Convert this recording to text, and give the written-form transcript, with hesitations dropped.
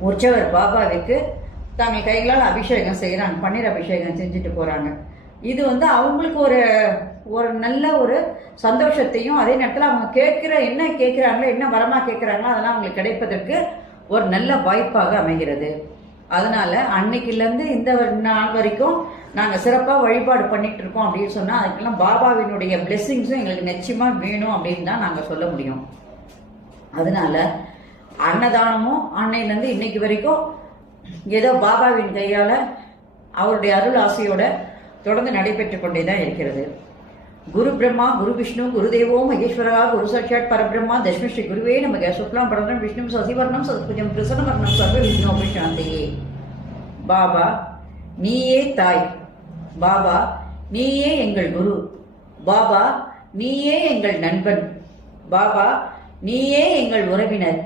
உற்சவர் பாபாவுக்கு தாங்கள் கைகளால் அபிஷேகம் செய்கிறாங்க, பன்னீர் அபிஷேகம் செஞ்சுட்டு போகிறாங்க. இது அவங்களுக்கு ஒரு ஒரு நல்ல ஒரு சந்தோஷத்தையும், அதே நேரத்தில் அவங்க என்ன கேட்குறாங்களோ, என்ன வரமாக கேட்குறாங்களோ அதெல்லாம் அவங்களுக்கு கிடைப்பதற்கு ஒரு நல்ல வாய்ப்பாக அமைகிறது. அதனால அன்னைக்குலேருந்து இந்த நாள் வரைக்கும் நாங்கள் சிறப்பாக வழிபாடு பண்ணிட்டு இருக்கோம் அப்படின்னு சொன்னால் அதுக்கெல்லாம் பாபாவினுடைய பிளெஸ்ஸிங்ஸும் எங்களுக்கு நிச்சயமாக வேணும் அப்படின்னு தான் நாங்கள் சொல்ல முடியும். அதனால அன்னதானமும் அன்னையிலேருந்து இன்னைக்கு வரைக்கும் ஏதோ பாபாவின் கையால் அவருடைய அருள் ஆசையோட தொடர்ந்து நடைபெற்று கொண்டே தான் இருக்கிறது. குரு பிரம்மா, குரு விஷ்ணு, குருதேவோ மகேஸ்வரா, குரு சாட்சாத் பரபிரம்மா, தஷ்மி ஸ்ரீ குருவே நமக. சுக்லாம் பரதம் விஷ்ணு சசிவர்ணம் சத்புஜம் பிரசன்னவர்ணம் சர்வ விஷ்ணு சாந்தியே. பாபா நீயே தாய், பாபா நீயே எங்கள் குரு, பாபா நீயே எங்கள் நண்பன், பாபா நீயே எங்கள் உறவினர்,